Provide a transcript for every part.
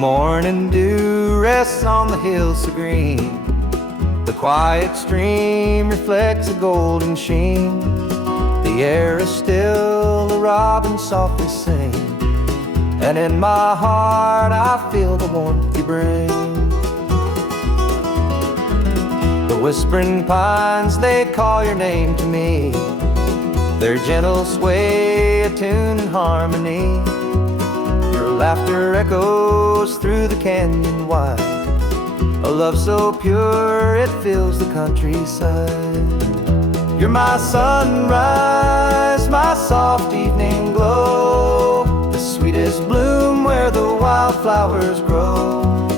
morning dew rests on the hills so green. The quiet stream reflects a golden sheen. The air is still, the robins softly sing, and in my heart I feel the warmth you bring. The whispering pines, they call your name to me. Their gentle sway attuned in harmony. Your laughter echoes through the canyon wide, a love so pure it fills the countryside. You're my sunrise, my soft evening glow, the sweetest bloom where the wildflowers grow.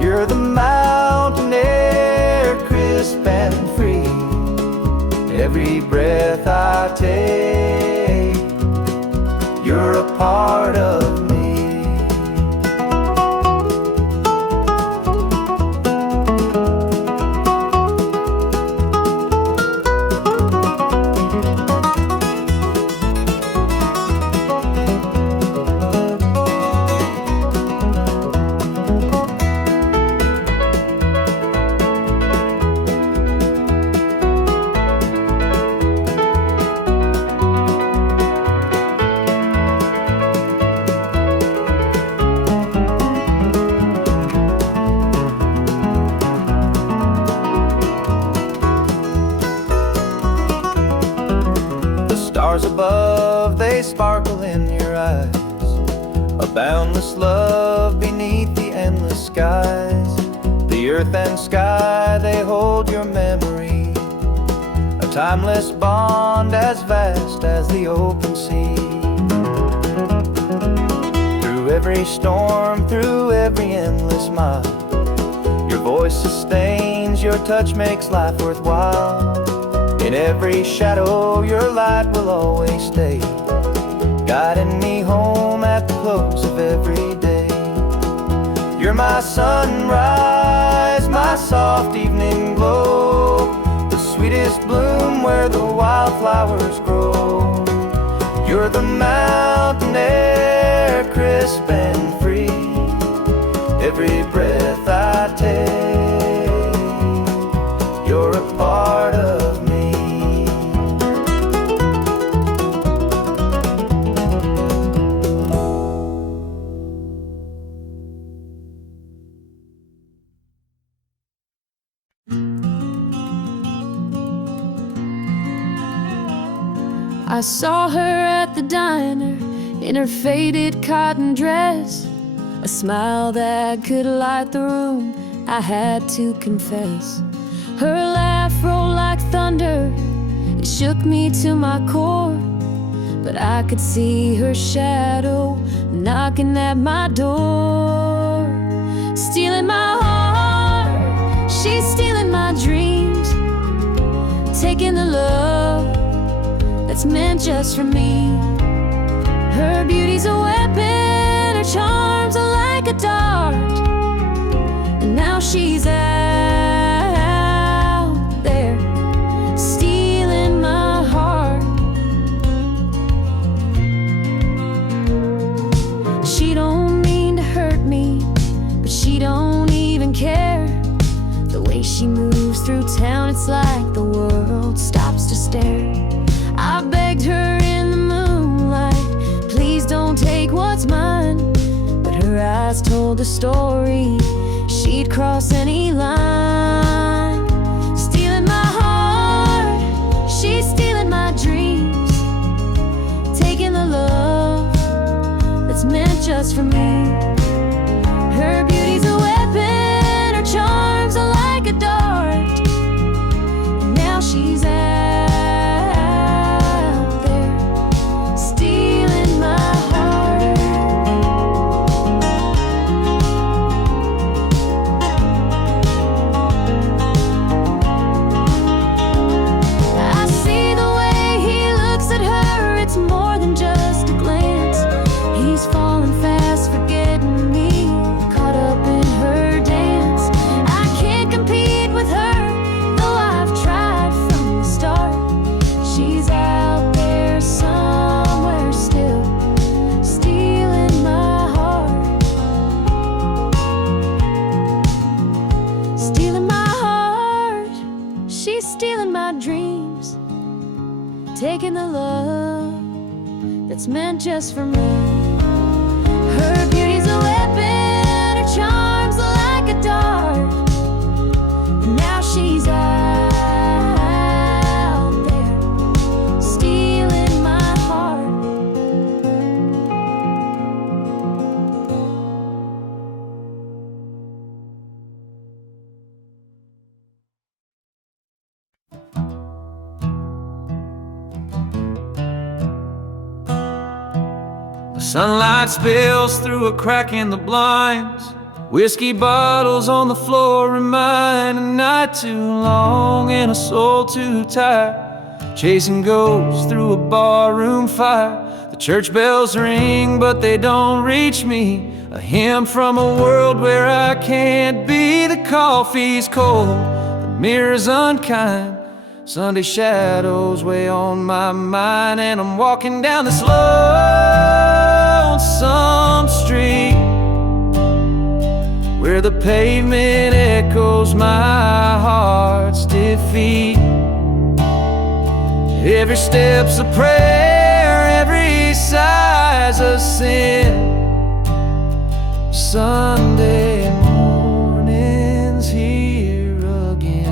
You're the mountain air, crisp and free. Every breath I take, you're a part of me. Stars above, they sparkle in your eyes, a boundless love beneath the endless skies. The earth and sky, they hold your memory, a timeless bond as vast as the open sea. Through every storm, through every endless mile, your voice sustains, your touch makes life worthwhile. In every shadow, your light will always stay, guiding me home at the close of every day. You're my sunrise, my soft evening glow, the sweetest bloom where the wildflowers grow. You're the mountain air, crisp and free. Every breath I take, you're a part of me. I saw her at the diner in her faded cotton dress, a smile that could light the room, I had to confess. Her laugh rolled like thunder, it shook me to my core, but I could see her shadow knocking at my door. Stealing my heart, she's stealing my dreams, taking the love that's meant just for me. Her beauty's a weapon, her charms are like a dart, and now she's out there stealing my heart. She don't mean to hurt me, but she don't even care. The way she moves through town, it's like the world stops to stare. I begged her in the moonlight, please don't take what's mine, but her eyes told the story, she'd cross any line. Stealing my heart, she's stealing my dreams, taking the love that's meant just for me. Her beauty's a weapon, her charms are like a dart, and now she's out there stealing my heart. I see the way he looks at her, it's more than just a glance. He's falling fast, forget that's meant just for me. Her beauty's a weapon, her charms are like a dart. Now she's out there, stealing my heart. Sunlight spills through a crack in the blinds. Whiskey bottles on the floor remind a night too long and a soul too tired. Chasing ghosts through a barroom fire. The church bells ring but they don't reach me. A hymn from a world where I can't be. The coffee's cold, the mirror's unkind. Sunday shadows weigh on my mind, and I'm walking down this lonesome street where the pavement echoes my heart's defeat. Every step's a prayer, every sigh's a sin. Sunday morning's here again.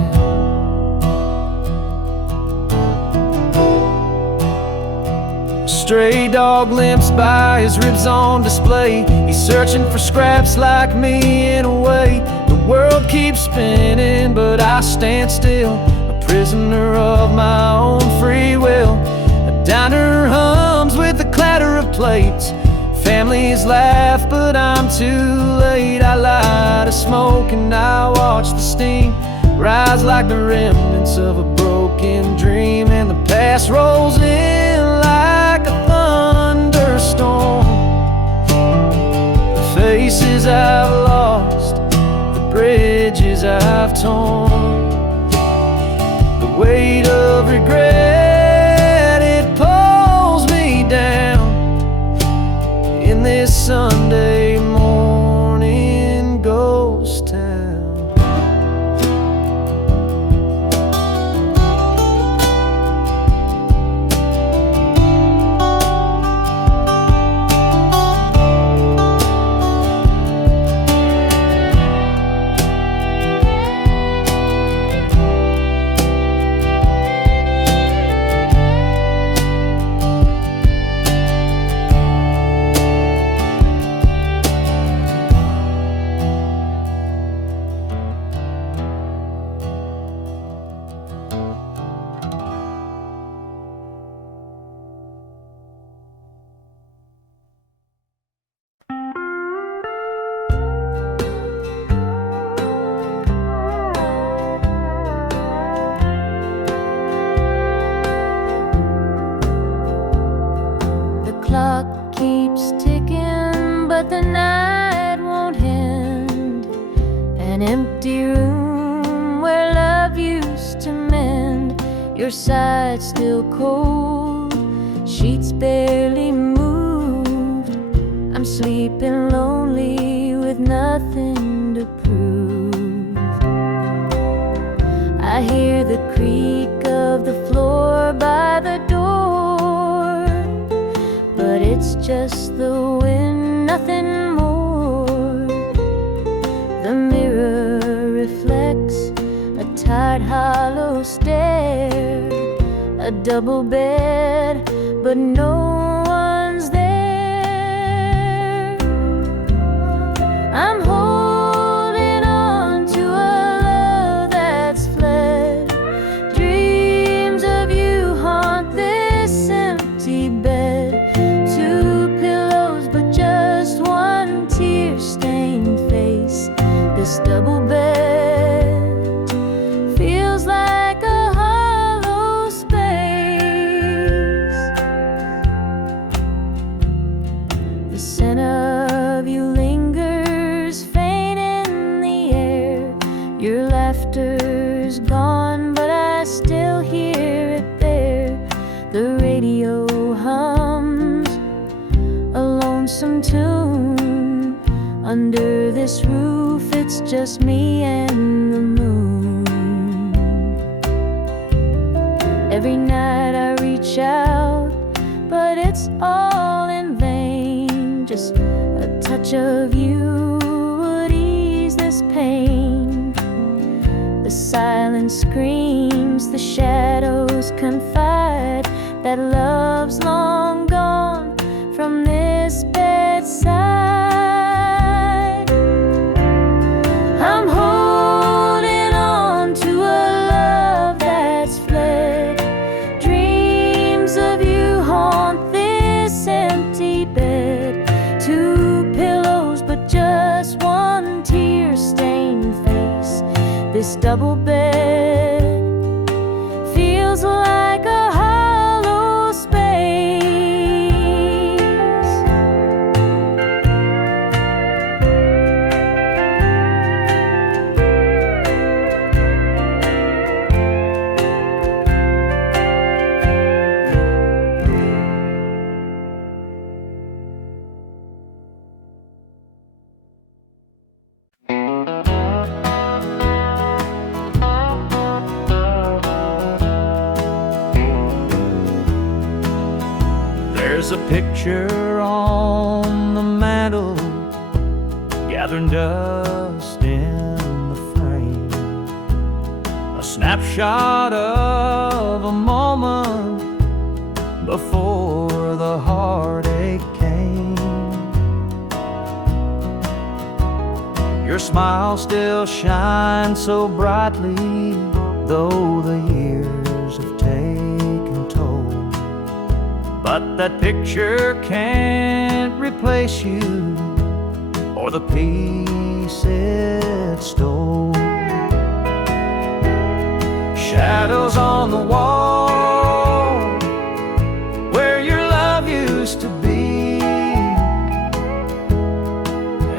Stray dog limps by, his ribs on display. He's searching for scraps like me in a way. The world keeps spinning, but I stand still, a prisoner of my own free will. A diner hums with the clatter of plates. Families laugh, but I'm too late. I light a smoke and I watch the steam rise like the remnants of a broken dream. And the past rolls in like a thunderstorm. The faces I've lost, the bridges I've torn, the weight of regret, it pulls me down in this Sunday morning ghost town. Clock keeps ticking, but the night won't end. An empty room where love used to mend. Your side still cold, sheets barely moved. I'm sleeping lonely with nothing to prove. I hear the creak of the floor by the door, but it's just the wind, nothing more. The mirror reflects a tired, hollow stare. A double bed, but no one's there. I'm holding on to a love that's fled. Dreams of you haunt this empty bed. This double bed feels like a hollow space. The scent of you lingers faint in the air. Your laughter's gone, but I still hear it there. The radio hums a lonesome tune. Under this roof, it's just me and the moon. Every night I reach out, but it's all in vain. Just a touch of you would ease this pain. The silence screams, the shadows confide that love's long gone from this bedside. I'm holding on to a love that's fled. Dreams of you haunt this empty bed. Two pillows, but just one tear-stained face. This double bed feels like a hollow space. There's a picture on the mantle, gathering dust in the frame. A snapshot of a moment before the heartache came. Your smile still shines so brightly, though the years have taken toll. But that picture can't replace you or the peace it stole. Shadows on the wall where your love used to be,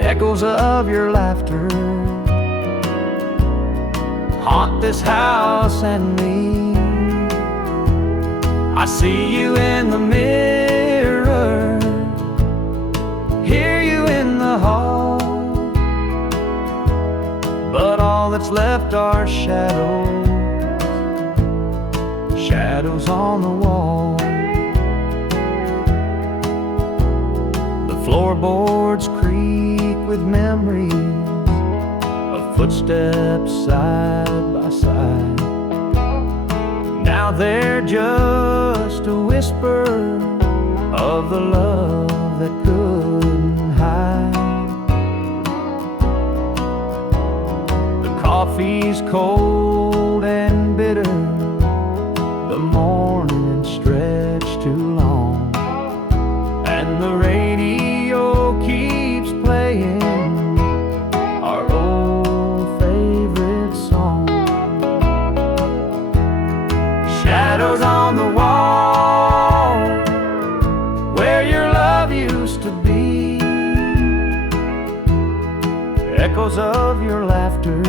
echoes of your laughter haunt this house and me. I see you in the mirror, hear you in the hall, but all that's left are shadows, shadows on the wall. The floorboards creak with memories of footsteps side by side. Now they're just a whisper of the love that couldn't hide. The coffee's cold and bitter, the morning stretched too long, and the radio keeps playing our old favorite song. Shadows on the wall where your love used to be, echoes of your laughter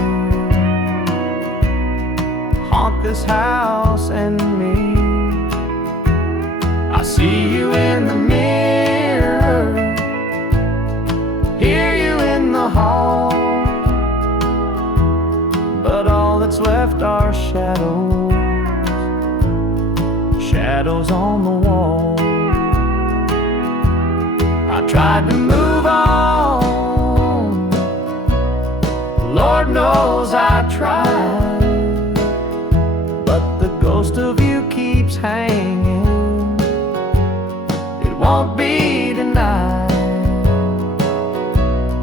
haunt this house and me. I see you in the mirror, hear you in the hall, but all that's left are shadows, shadows on the wall. I tried to move on, Lord knows I tried, but the ghost of you keeps hanging, it won't be denied.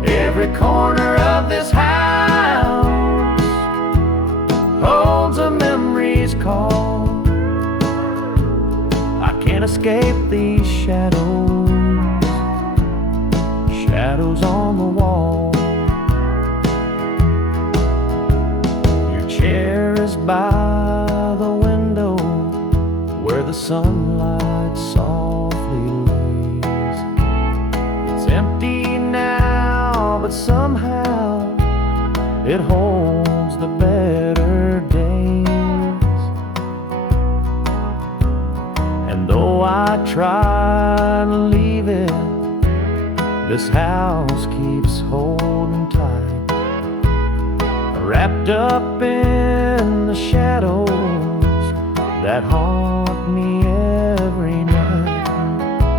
Every corner of this house holds a memory's call. I can't escape these shadows, shadows on the wall. Your chair is by the window where the sunlight softly lays. It's empty now, but somehow it holds the better days. And though I try to leave it, this house keeps holding tight, wrapped up in the shadows that haunt me every night.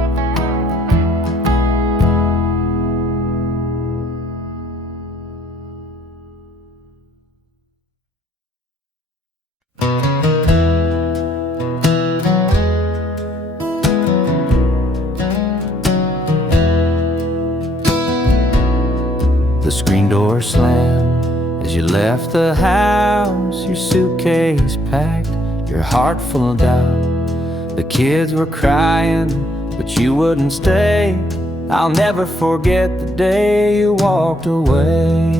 The screen door slammed as you left the house, your suitcase packed, your heart full of doubt. The kids were crying, but you wouldn't stay. I'll never forget the day you walked away.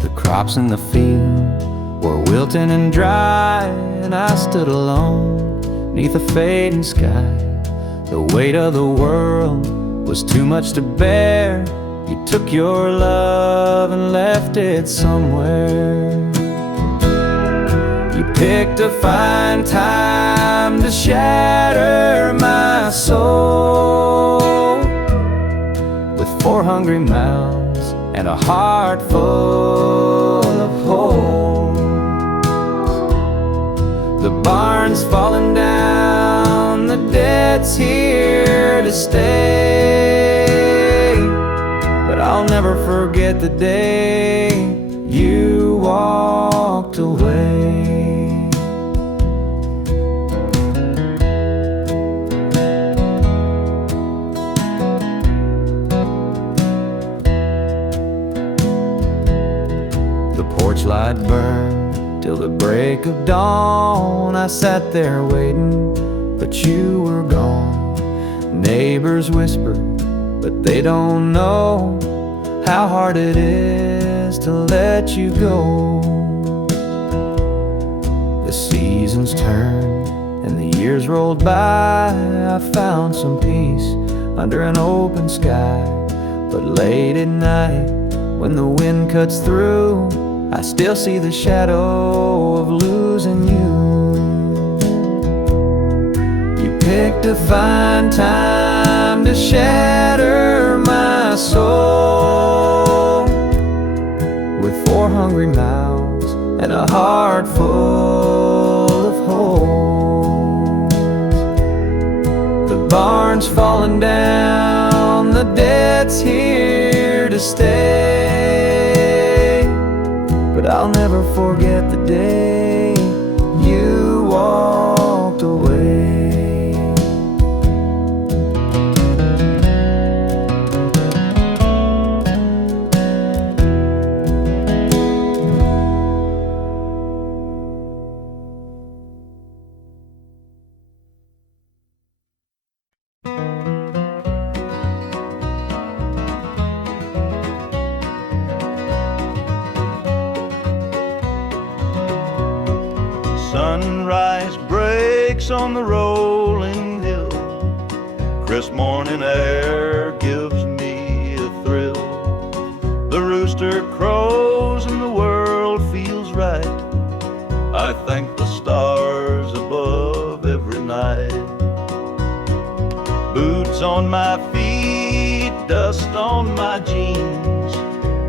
The crops in the field were wilting and dry, and I stood alone neath a fading sky. The weight of the world was too much to bear. You took your love and left it somewhere. You picked a fine time to shatter my soul with 4 hungry mouths and a heart full of holes. The barn's falling down, the debt's here to stay, but I'll never forget the day you walked away. The porch light burned till the break of dawn. I sat there waiting, but you were gone. Neighbors whispered, but they don't know how hard it is to let you go. The seasons turned and the years rolled by. I found some peace under an open sky. But late at night, when the wind cuts through, I still see the shadow of losing you. You picked a fine time to shatter my soul with 4 hungry mouths and a heart full of holes. The barn's falling down, the debt's here to stay, but I'll never forget the day you walked away. Sunrise breaks on the rolling hill. Crisp morning air gives me a thrill. The rooster crows and the world feels right. I thank the stars above every night. Boots on my feet, dust on my jeans.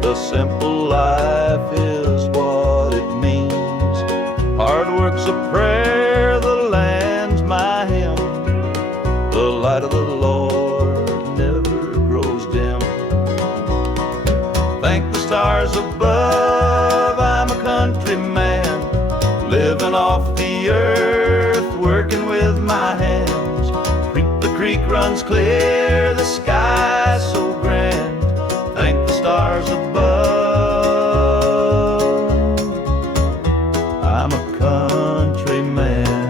The simple life is what it means. Hard work's a prayer, the land's my hymn. The light of the Lord never grows dim. Thank the stars above, I'm a country man, living off the earth, working with my hands. The creek runs clear, the sky's so grand. Thank the stars above, I'm a country man.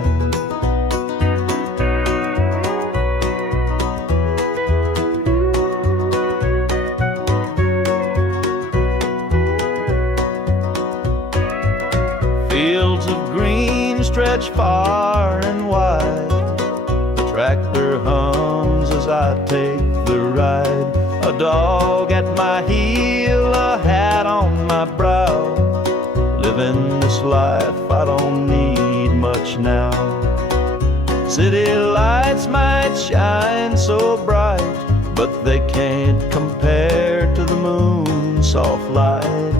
Fields of green stretch far and wide. The tractor hums as I take the ride. A dog at my heel, a hat on my brow. Living this life, I don't need much now. City lights might shine so bright, but they can't compare to the moon's soft light.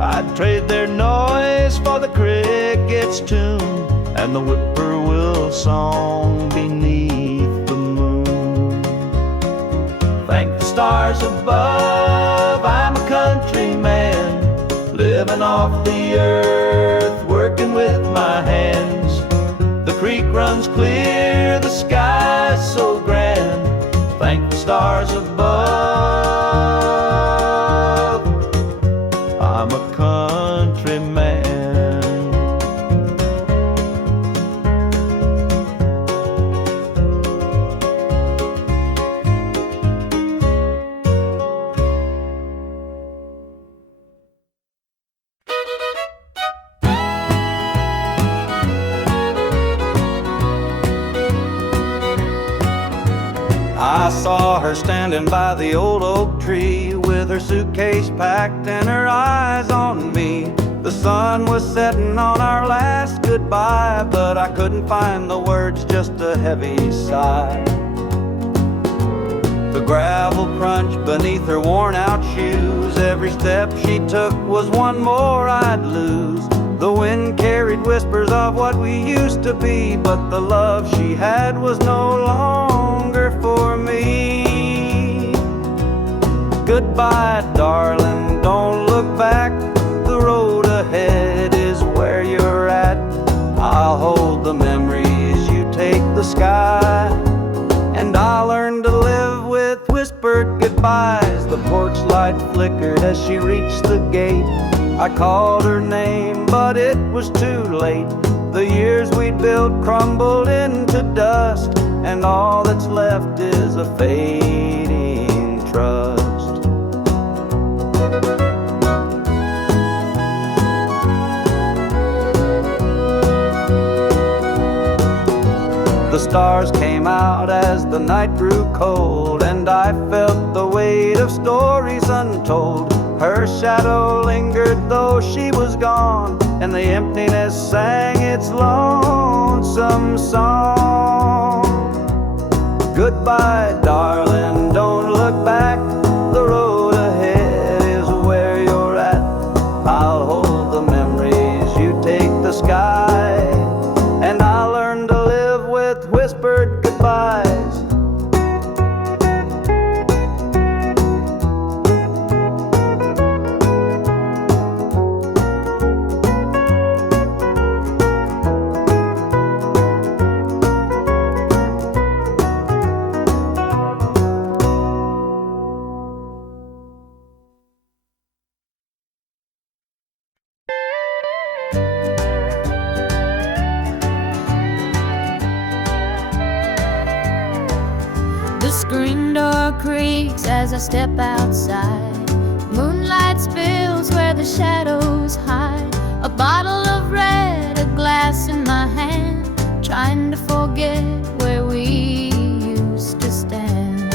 I'd trade their noise for the cricket's tune and the whippoorwill song beneath the moon. Thank the stars above, I'm a country man, living off the earth, working with my hands. The creek runs clear, the sky's so grand. Thank the stars above, I saw her standing by the old oak tree with her suitcase packed and her eyes on me. The sun was setting on our last goodbye, but I couldn't find the words, just a heavy sigh. The gravel crunched beneath her worn-out shoes. Every step she took was one more I'd lose. The wind carried whispers of what we used to be, but the love she had was no longer for me. Goodbye, darling, don't look back. The road ahead is where you're at. I'll hold the memories, you take the sky. And I'll learn to live with whispered goodbyes. The porch light flickered as she reached the gate. I called her name, but it was too late. The years we'd built crumbled into dust, and all that's left is a fading trust. The stars came out as the night grew cold, and I felt the weight of stories untold. Her shadow lingered though she was gone, and the emptiness sang its lonesome song. Goodbye, darling, don't look back. The road ahead is where you're at. I'll hold the memories, you take the sky. And I'll learn to live with whispered goodbyes. The screen door creaks as I step outside. Moonlight spills where the shadows hide. A bottle of red, a glass in my hand, trying to forget where we used to stand.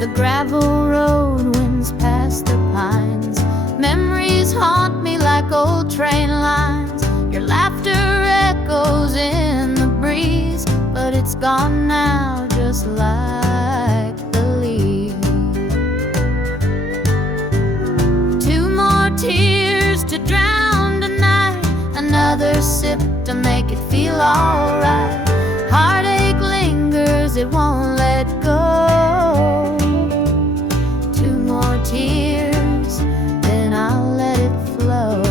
The gravel road winds past the pines. Memories haunt me like old train lines. Your laughter echoes in the breeze, but it's gone now, just like the leaves. Two more tears to drown tonight, another sip to make it feel alright. Heartache lingers, it won't let go. Two more tears, then I'll let it flow.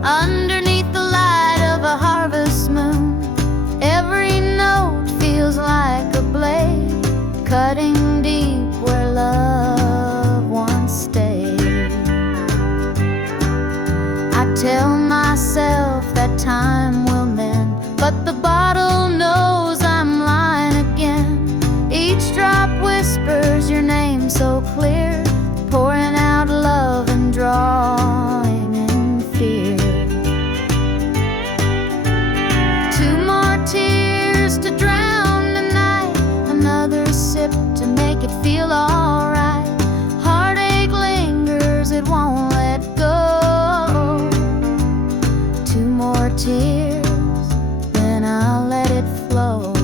Underneath the light of a harvest moon, every note feels like a blade, cutting deep where love once stayed. I tell myself that time will mend, but the bottle knows I'm lying again. Each drop whispers your name so clear, pouring out love and drawing in fear. Two more tears to drown the night, another sip to make it feel alright. Heartache lingers, it won't let go. Two more tears, then I'll let it flow.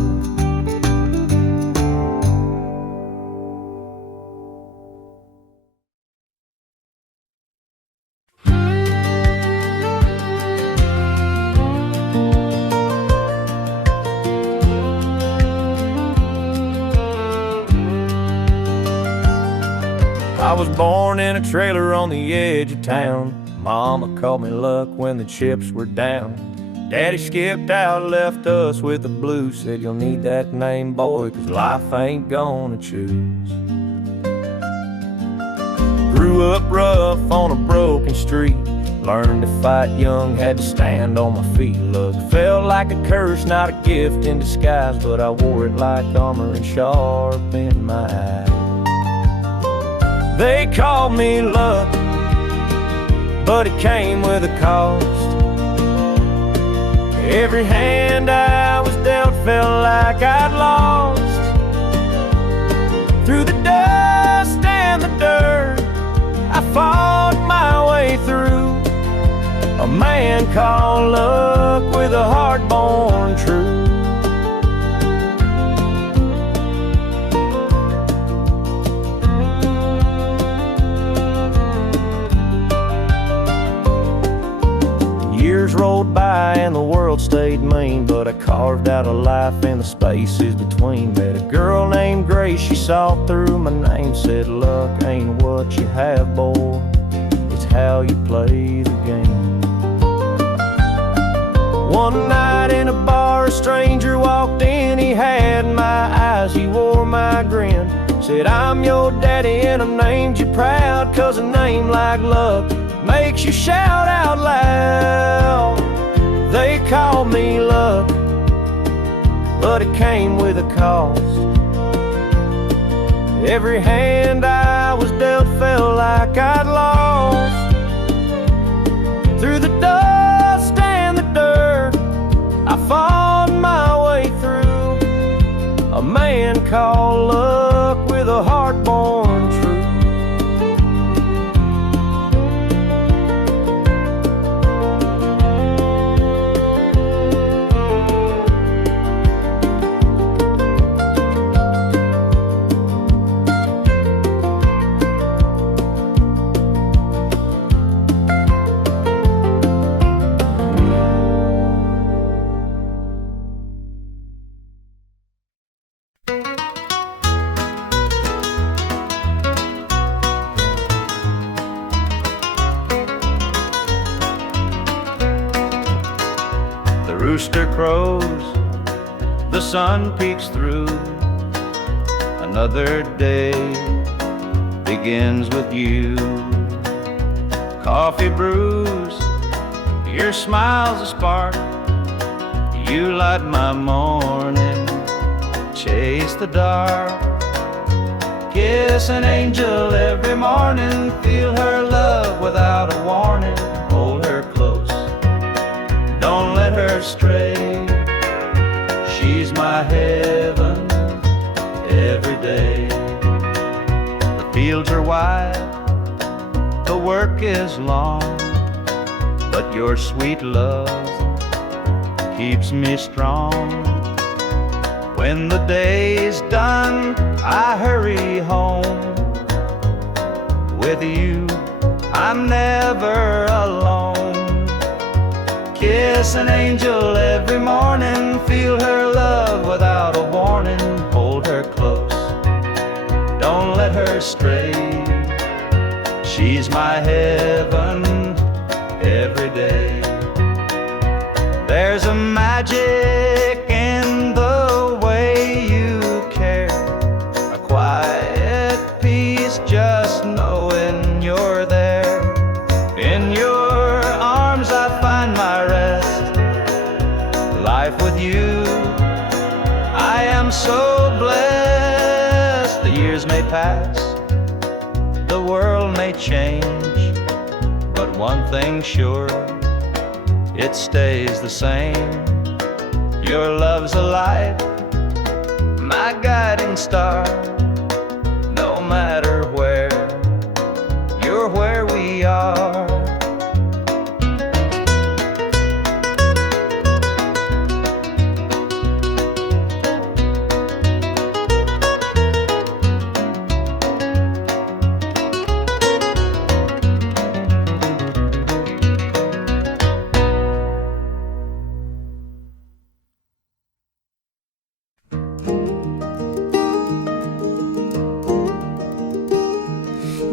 I was born in a trailer on the edge of town. Mama called me luck when the chips were down. Daddy skipped out, left us with the blues. Said you'll need that name, boy, 'cause life ain't gonna choose. Grew up rough on a broken street. Learned to fight young, had to stand on my feet. Love felt like a curse, not a gift in disguise, but I wore it like armor and sharp in my eye. They called me luck, but it came with a cost. Every hand I was dealt felt like I'd lost. Through the dust and the dirt, I fought my way through. A man called luck with a heart born true. Years rolled by and the world stayed mean, but I carved out a life in the spaces between. Met a girl named Grace, she saw through my name, said luck ain't what you have, boy, it's how you play the game. One night in a bar, a stranger walked in. He had my eyes, he wore my grin. Said, I'm your daddy and I named you proud, 'cause a name like luck makes you shout out loud. They called me luck, but it came with a cost. Every hand I was dealt felt like I'd lost. Through the dust and the dirt, I fought my way through. A man called luck with a heart born true. Rooster crows, the sun peeks through. Another day begins with you. Coffee brews, your smile's a spark. You light my morning, chase the dark. Kiss an angel every morning, feel her love without a warning. Hold her close, don't let her stray. She's my heaven every day. The fields are wide, the work is long, but your sweet love keeps me strong. When the day's done, I hurry home. With you, I'm never alone. Kiss an angel every morning, feel her love without a warning. Hold her close, don't let her stray. She's my heaven every day. There's a magic in the way you care, a quiet peace just knowing you're there. In your arms I find my rest. Life with you, I am so blessed. The years may pass, the world may change, but one thing's sure, it stays the same. Your love's a light, my guiding star. No matter where, you're where we are.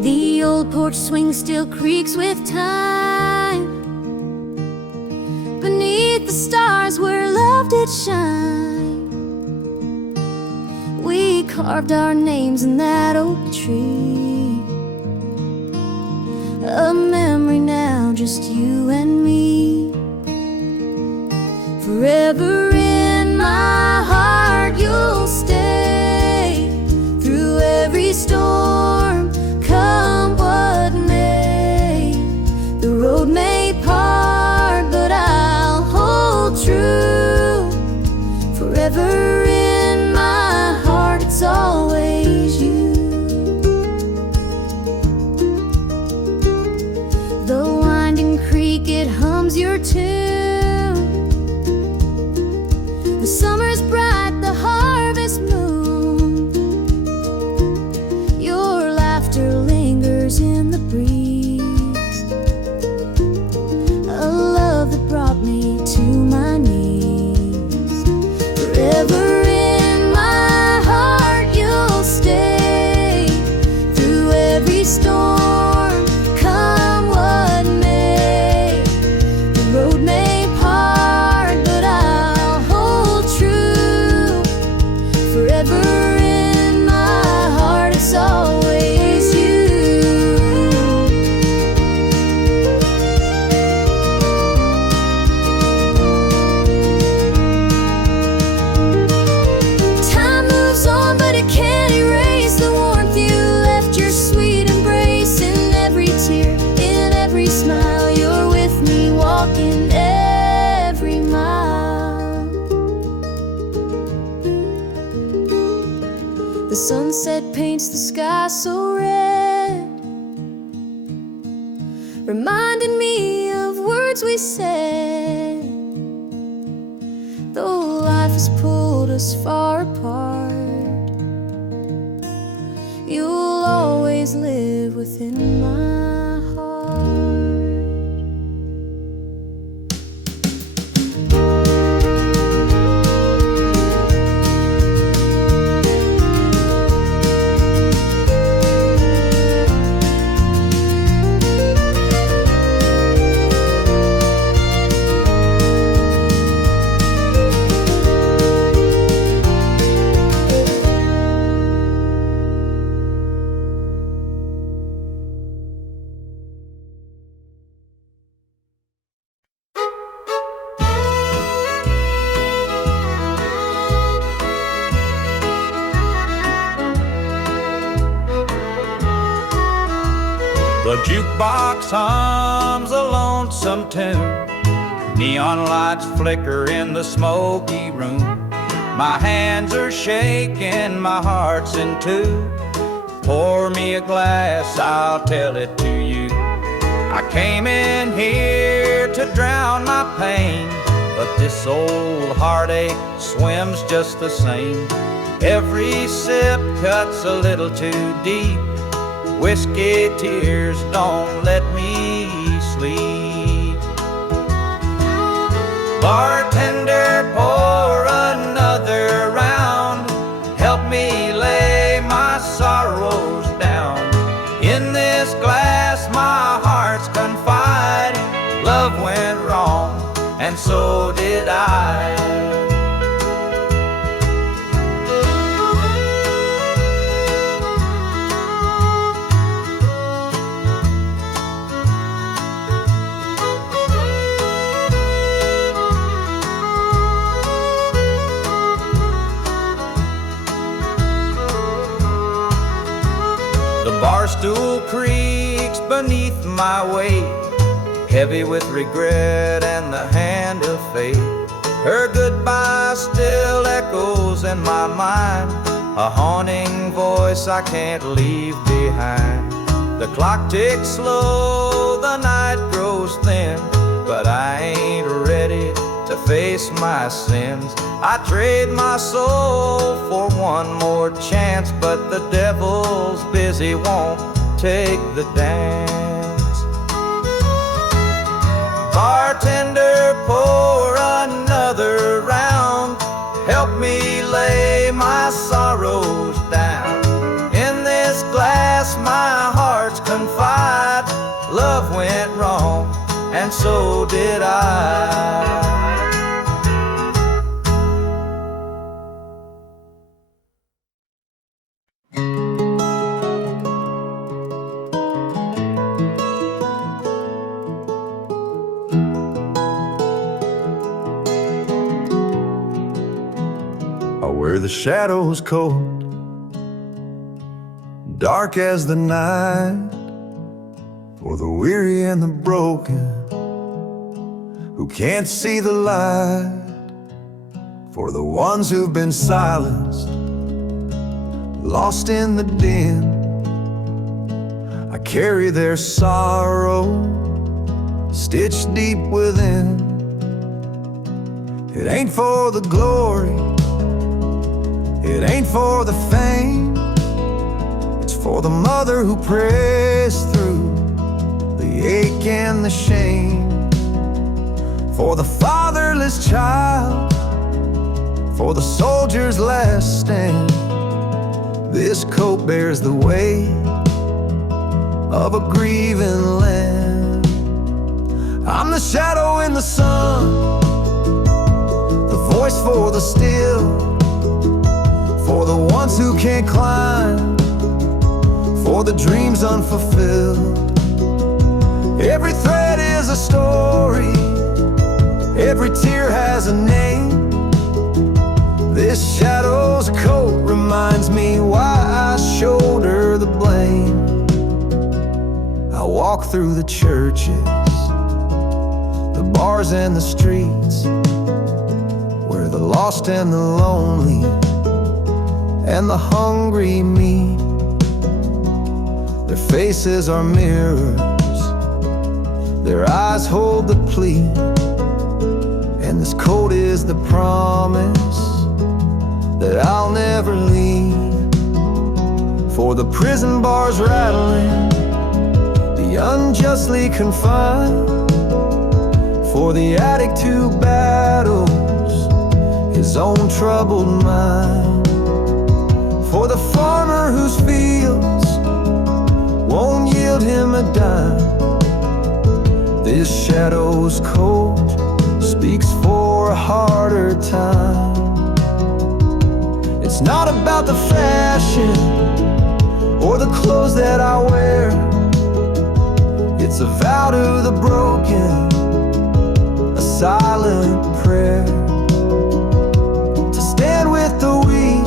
The old porch swing still creaks with time. Beneath the stars where love did shine, we carved our names in that oak tree. a memory now, just you and me. Forever in my heart you'll stay, through every storm, come what may. The road may part, but I'll hold true. Forever in my heart, it's always you. The winding creek, it hums your tune. The summer's bright, the harvest moon. Your laughter lingers in the breeze, a love that brought me to my knees. Forever in my heart you'll stay, through every storm, come what may. The road may part, but I'll hold true. Forever in my heart, it's always you. Time moves on, but it can't erase the warmth you left, your sweet embrace. In every tear, in every smile, you're with me, walking every mile. The sunset paints the sky so red, reminding me of words we said. Though life has pulled us far apart, you'll always live within my heart. The jukebox hums a lonesome tune. Neon lights flicker in the smoky room. My hands are shaking, my heart's in two. Pour me a glass, I'll tell it to you. I came in here to drown my pain, but this old heartache swims just the same. Every sip cuts a little too deep. Whiskey tears don't let me sleep. Bartender, pour another round. Help me lay my sorrows down. In this glass my heart's confide. Love went wrong, and so did I. The bar stool creaks beneath my weight, heavy with regret and the hand of fate. Her goodbye still echoes in my mind, a haunting voice I can't leave behind. The clock ticks slow, the night grows thin, but I ain't ready to face my sins. I trade my soul for one more chance, but the devil's busy, won't take the dance. Bartender, pour another round. Help me lay my sorrows down. In this glass my heart's confide. Love went wrong, and so did I. the shadow's cold, dark as the night, for the weary and the broken who can't see the light, for the ones who've been silenced, lost in the din. I carry their sorrow stitched deep within. It ain't for the glory, it ain't for the fame, it's for the mother who prays through the ache and the shame, for the fatherless child, for the soldier's last stand. This coat bears the weight of a grieving land. I'm the shadow in the sun, the voice for the still, for the ones who can't climb, for the dreams unfulfilled. Every thread is a story, every tear has a name. This shadow's coat reminds me why I shoulder the blame. I walk through the churches, the bars and the streets, where the lost and the lonely and the hungry meet. Their faces are mirrors, their eyes hold the plea, and this coat is the promise that I'll never leave. For the prison bars rattling, the unjustly confined, for the addict who battles his own troubled mind, for the farmer whose fields won't yield him a dime. This shadow's coat speaks for a harder time. It's not about the fashion or the clothes that I wear. It's a vow to the broken, a silent prayer, to stand with the weak,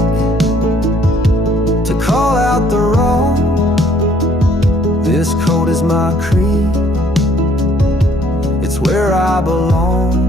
to call out the wrong. This coat is my creed, it's where I belong.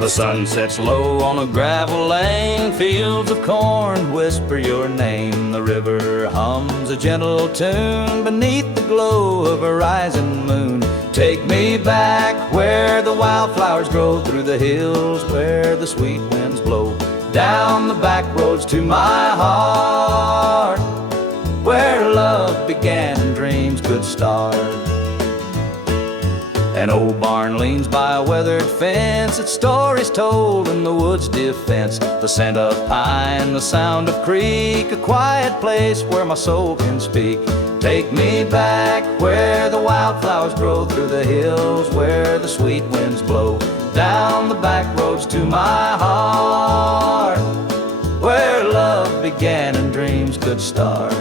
The sun sets low on a gravel lane, fields of corn whisper your name. The river hums a gentle tune beneath the glow of a rising moon. Take me back where the wildflowers grow, through the hills where the sweet winds blow, down the back roads to my heart, where love began and dreams could start. An old barn leans by a weathered fence, its stories told in the wood's defense. The scent of pine, the sound of creek, a quiet place where my soul can speak. Take me back where the wildflowers grow, through the hills where the sweet winds blow, down the back roads to my heart, where love began and dreams could start.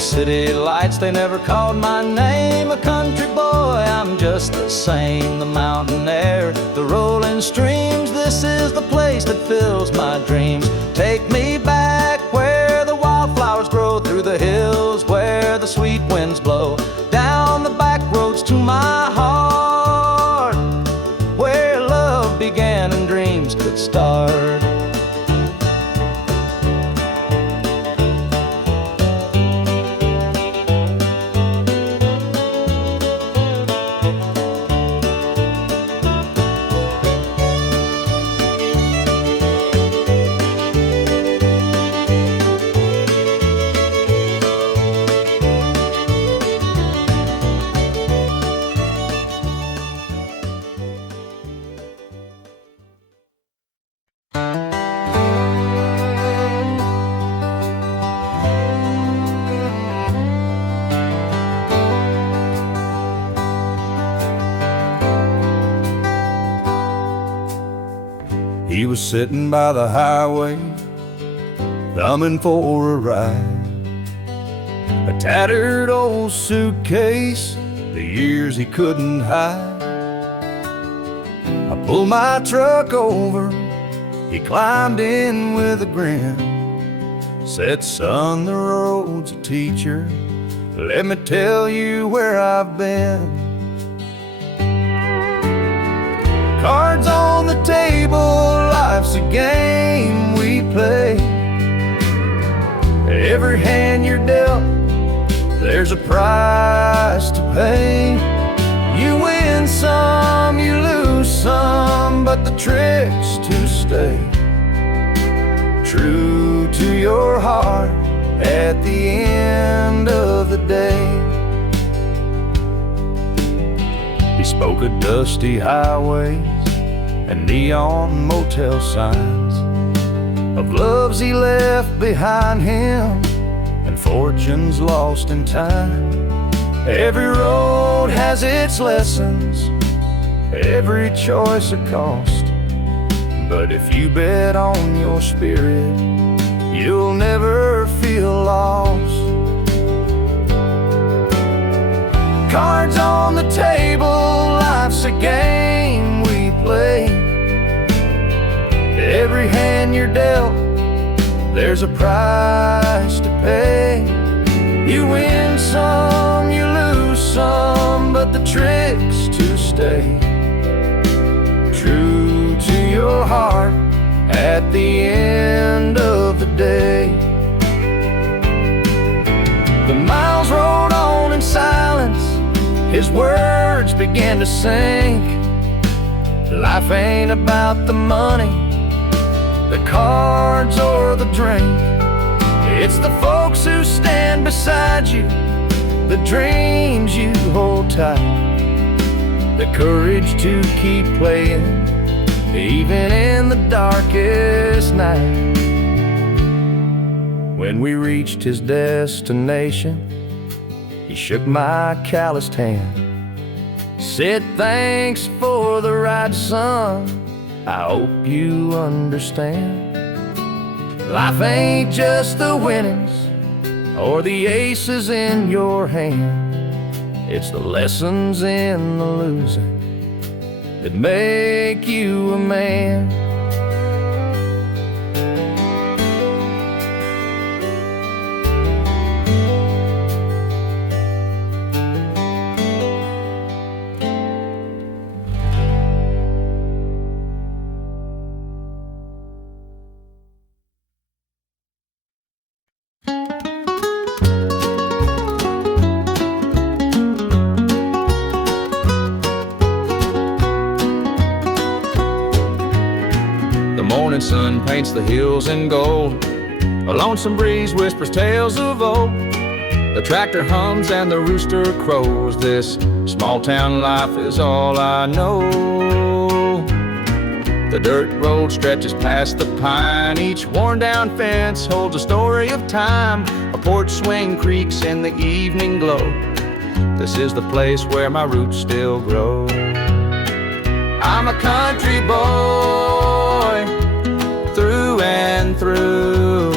City lights, they never called my name. A country boy, I'm just the same. The mountain air, the rolling streams, this is the place that fills my dreams. Take me back where the wildflowers grow, through the hills where the sweet winds blow, down the back roads to my heart, where love began and dreams could start. was sitting by the highway, thumbing for a ride. A tattered old suitcase, the years he couldn't hide. I pulled my truck over, he climbed in with a grin. Said, son, the road's a teacher, let me tell you where I've been. Cards on the table, life's a game we play. Every hand you're dealt, there's a price to pay. You win some, you lose some, but the trick's to stay true to your heart at the end of the day. He spoke of dusty highways and neon motel signs, of loves he left behind him and fortunes lost in time. Every road has its lessons, every choice a cost, but if you bet on your spirit, you'll never feel lost. Cards on the table, life's a game we play. Every hand you're dealt, there's a price to pay. You win some, you lose some, but the trick's to stay true to your heart at the end of the day. The miles rolled on in silence, his words began to sink. Life ain't about the money, the cards or the drink. It's the folks who stand beside you, the dreams you hold tight, the courage to keep playing even in the darkest night. When we reached his destination, he shook my calloused hand, said, thanks for the ride, son, I hope you understand. Life ain't just the winnings or the aces in your hand, it's the lessons in the losing that make you a man. The morning sun paints the hills in gold, a lonesome breeze whispers tales of old. The tractor hums and the rooster crows, this small town life is all I know. The dirt road stretches past the pine, each worn down fence holds a story of time. A porch swing creaks in the evening glow, this is the place where my roots still grow. I'm a country boy, through and through,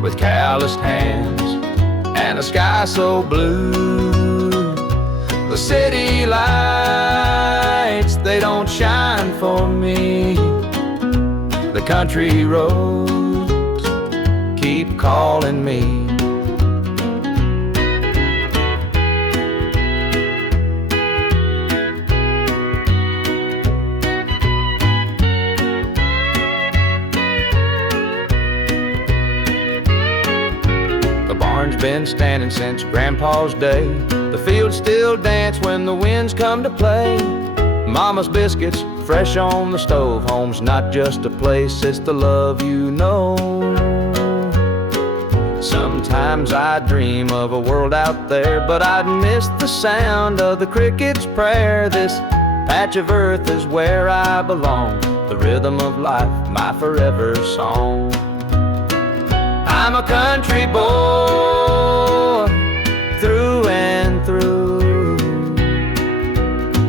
with calloused hands and a sky so blue. The city lights, they don't shine for me. The country roads keep calling me. Been standing since Grandpa's day. The fields still dance when the winds come to play. Mama's biscuits fresh on the stove. Home's not just a place, it's the love you know. Sometimes I dream of a world out there, but I'd miss the sound of the cricket's prayer. This patch of earth is where I belong, the rhythm of life, my forever song. I'm a country boy, through and through,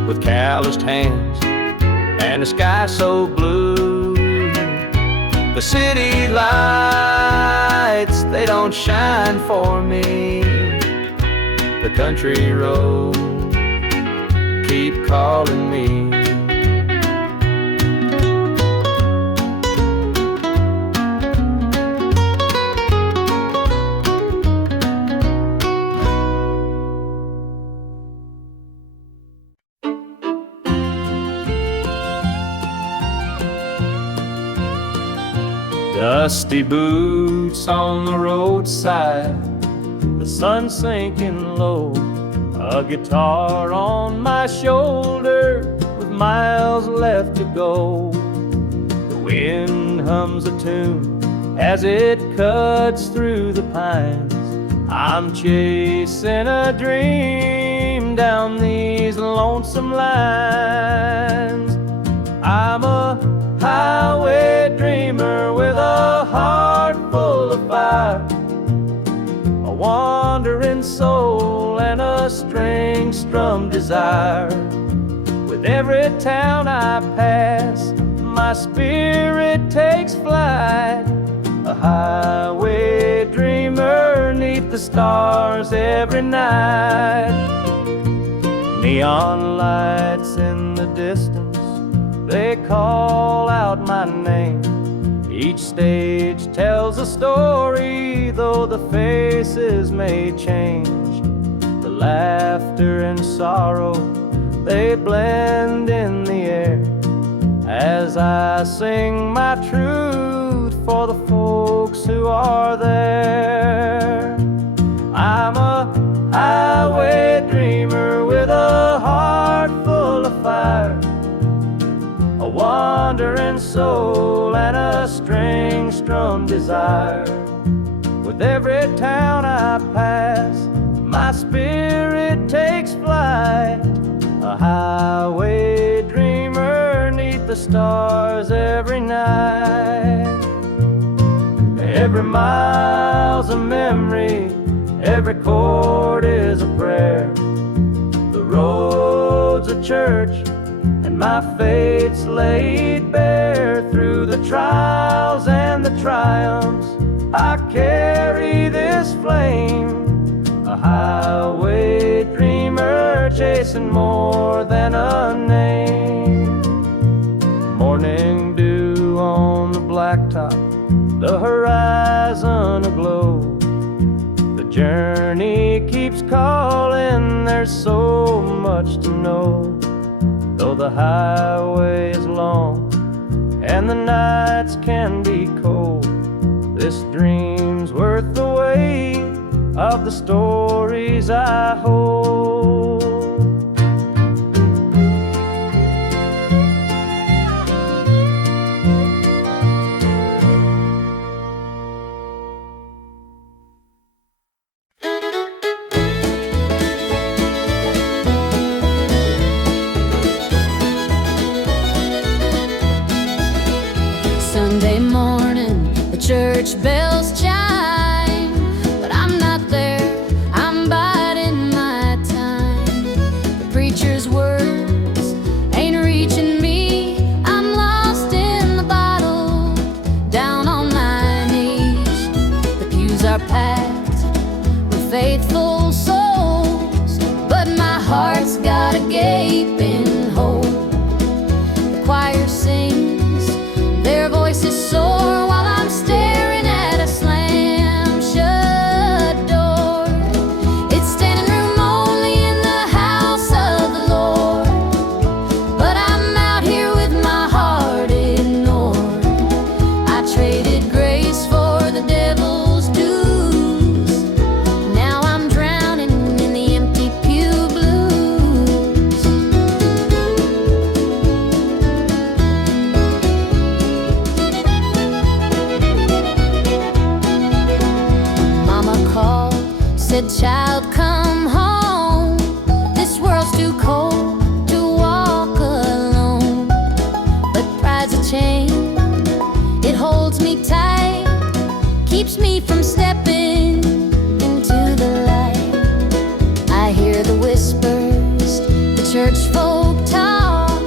with calloused hands and and a sky so blue. The city lights, they don't shine for me. The country roads keep calling me. Dusty boots on the roadside, the sun sinking low, a guitar on my shoulder with miles left to go. The wind hums a tune as it cuts through the pines. I'm chasing a dream down these lonesome lines. I'm a highway dreamer with a heart full of fire, a wandering soul and a string-strummed desire. With every town I pass, my spirit takes flight, a highway dreamer 'neath the stars every night. Neon lights in the distance, they call out my name. Each stage tells a story, though the faces may change. The laughter and sorrow, they blend in the air as I sing my truth for the folks who are there. I'm a highway dreamer with a heart full of fire, a wandering soul and a string-strummed desire. With every town I pass, my spirit takes flight, a highway dreamer 'neath the stars every night. Every mile's a memory, every chord is a prayer. The road's a church, and my fate's laid bare. Through the trials and the triumphs, I carry this flame, a highway dreamer chasing more than a name. Morning dew on the blacktop, the horizon aglow. The journey keeps calling, there's so much to know. Though the highway is long and the nights can be cold, this dream's worth the weight of the stories I hold. Sunday morning, the church bells chime, but I'm not there, I'm biding my time. The preacher's words ain't reaching me, I'm lost in the bottle, down on my knees. The pews are packed with faithful souls, but my heart's got a gaping hole. The choir sings, their voices soar while I'm staring at a slam-shut door. It's standing room only in the house of the Lord, but I'm out here with my heart ignored. I traded grace for the devil's dues. Now I'm drowning in the empty Pew Blues. Mama called, said, "Child, come home. This world's too cold to walk alone." But pride's a chain, it holds me tight, keeps me from stepping into the light. I hear the whispers, the church folk talk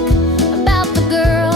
about the girl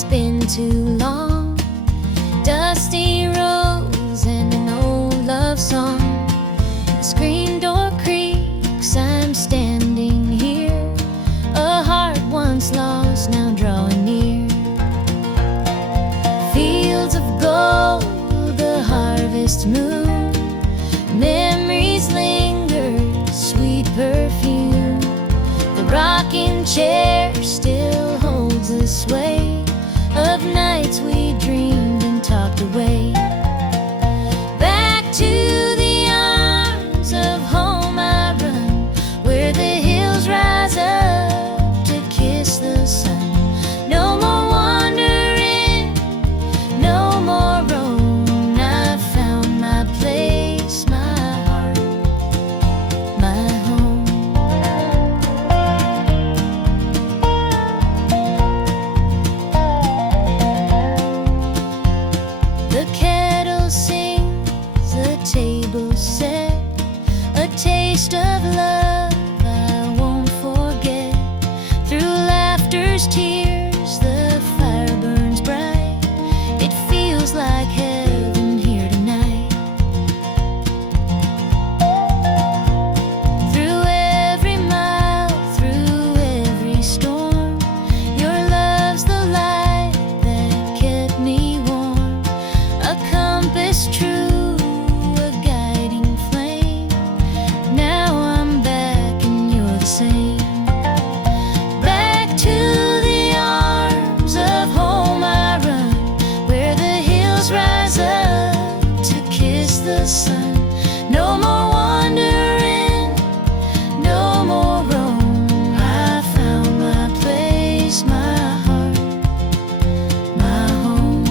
it's been too long. Dusty roads and an old love song. The screen door creaks, I'm standing here. A heart once lost, now drawing near. Fields of gold, the harvest moon. Memories linger, sweet perfume. The rocking chair still holds the sway of nights we dreamed and talked away. Back to the arms of home I run, where the hills rise up to kiss the sun. No more wandering, no more roam. I've found my place, my heart, my home. The kettle sings, the table set, a taste of love I won't forget. Through laughter's tears, the fire burns bright. It feels like heaven here tonight. Through every mile, through every storm, your love's the light that kept me warm. A compass true, a guiding flame. Now I'm back and you're the same. Back to the arms of home I run, where the hills rise up to kiss the sun. No more wandering, no more roam. I found my place, my heart, my home.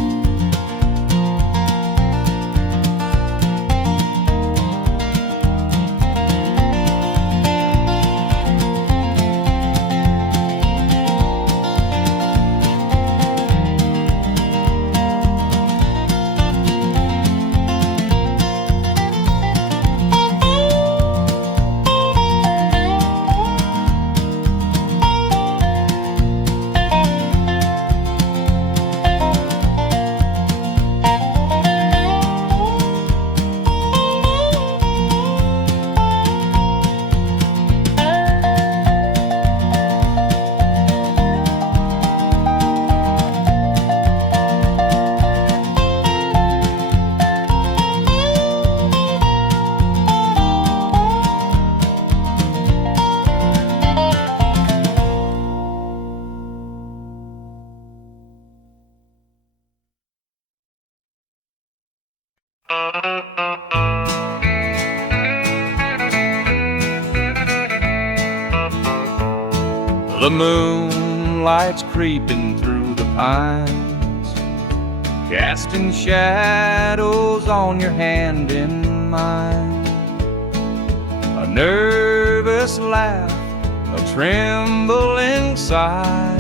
The moonlight's creeping through the pines, casting shadows on your hand in mine. A nervous laugh, a trembling sigh.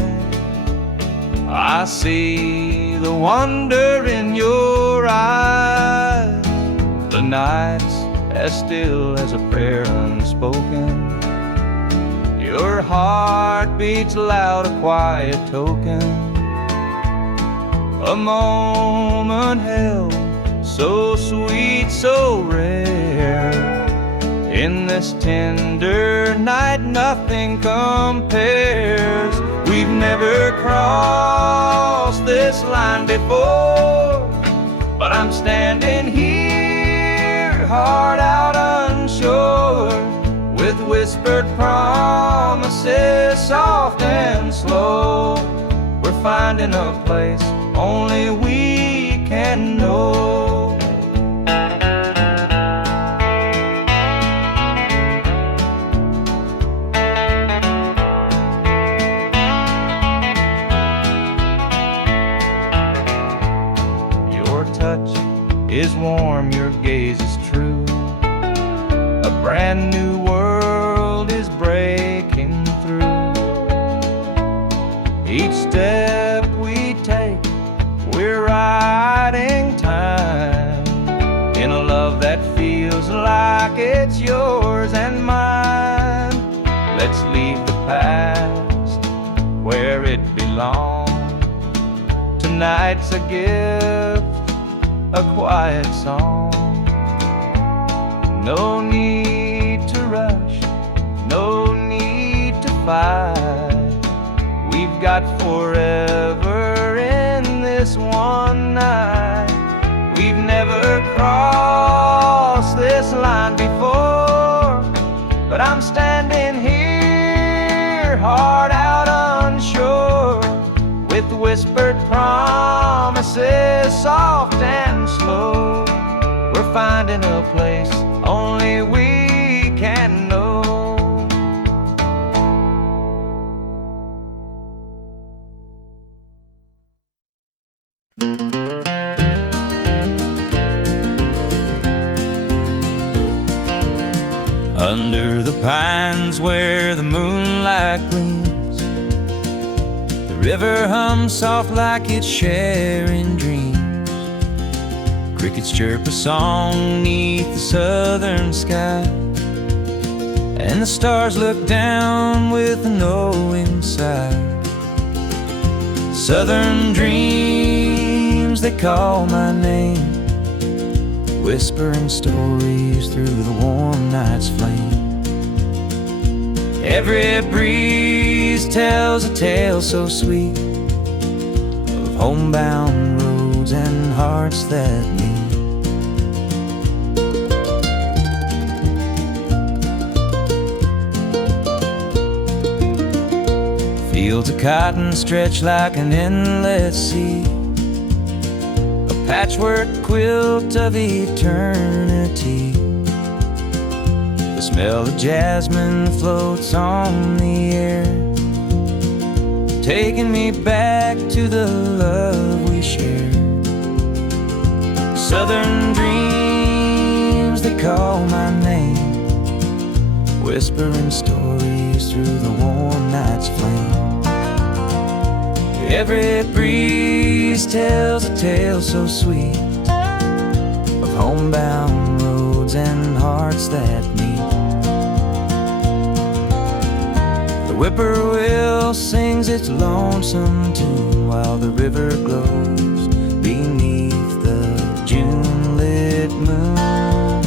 I see the wonder in your eyes. The night's as still as a prayer unspoken. Your heart beats loud, a quiet token. A moment held, so sweet, so rare. In this tender night, nothing compares. We've never crossed this line before, but I'm standing here, heart out unsure, with whispered promises, soft and slow. We're finding a place only we can know. Your touch is warm, your gaze is true. A brand new world is breaking through. Each step we take, we're riding time in a love that feels like it's yours and mine. Let's leave the past where it belongs Tonight's a gift, a quiet song. No need to rush, no need to fight. We've got forever in this one night. We've never crossed this line before, but I'm standing here, heart out unsure, with whispered promises, soft and slow. We're finding a place only we can know. Under the pines where the moonlight gleams, the river hums soft like it's sharing dreams. Crickets chirp a song neath the southern sky, and the stars look down with a knowing sigh. Southern dreams, they call my name, whispering stories through the warm night's flame. Every breeze tells a tale so sweet of homebound roads and hearts that meet. Fields of cotton stretch like an endless sea, a patchwork quilt of eternity. The smell of jasmine floats on the air, taking me back to the love we shared. Southern dreams, they call my name, whispering stories through the warm night's flame. Every breeze tells a tale so sweet of homebound roads and hearts that meet. The whippoorwill sings its lonesome tune while the river glows beneath the June-lit moon.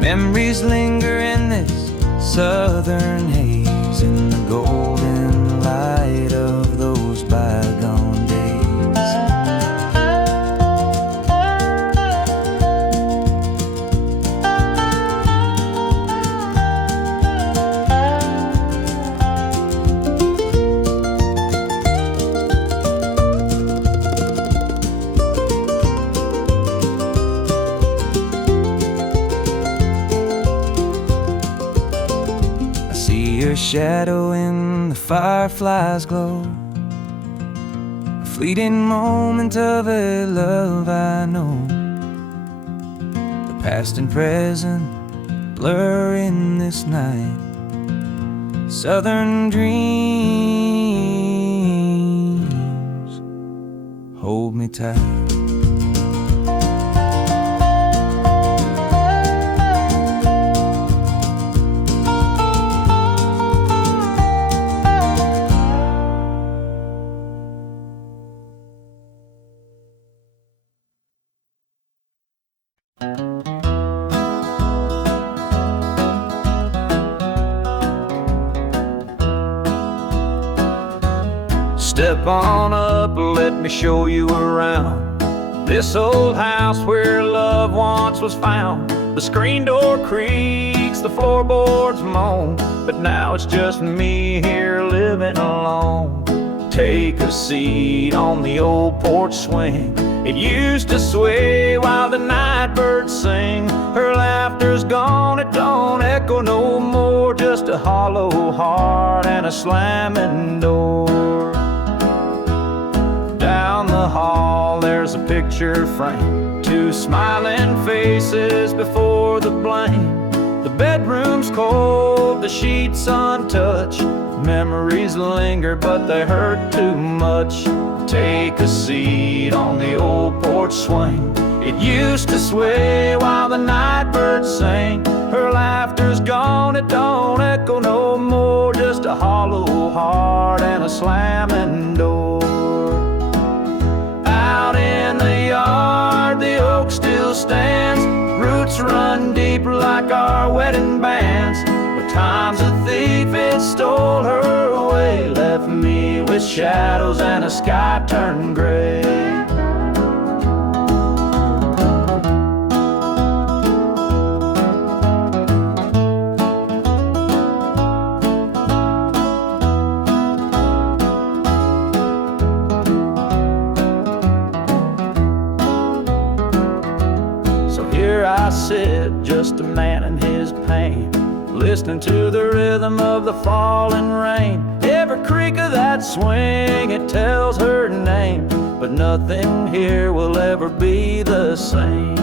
Memories linger in this southern haze, in the golden light of those bygone days. I see your shadow in the firefly's glow, a fleeting moment of a love I know. The past and present blur in this night. Southern dreams, hold me tight. Step on up, let me show you around this old house where love once was found. The screen door creaks, the floorboards moan, but now it's just me here living alone. Take a seat on the old porch swing. It used to sway while the night birds sing. Her laughter's gone, it don't echo no more, just a hollow heart and a slamming door. Down the hall there's a picture frame, two smiling faces before the blame. The bedroom's cold, the sheets untouched. Memories linger but they hurt too much. Take a seat on the old porch swing. It used to sway while the night birds sang. Her laughter's gone, it don't echo no more, just a hollow heart and a slamming door. like our wedding bands. But time's a thief, it stole her away, left me with shadows and a sky turned gray. I sit, just a man in his pain, listening to the rhythm of the falling rain. Every creak of that swing, it tells her name, but nothing here will ever be the same.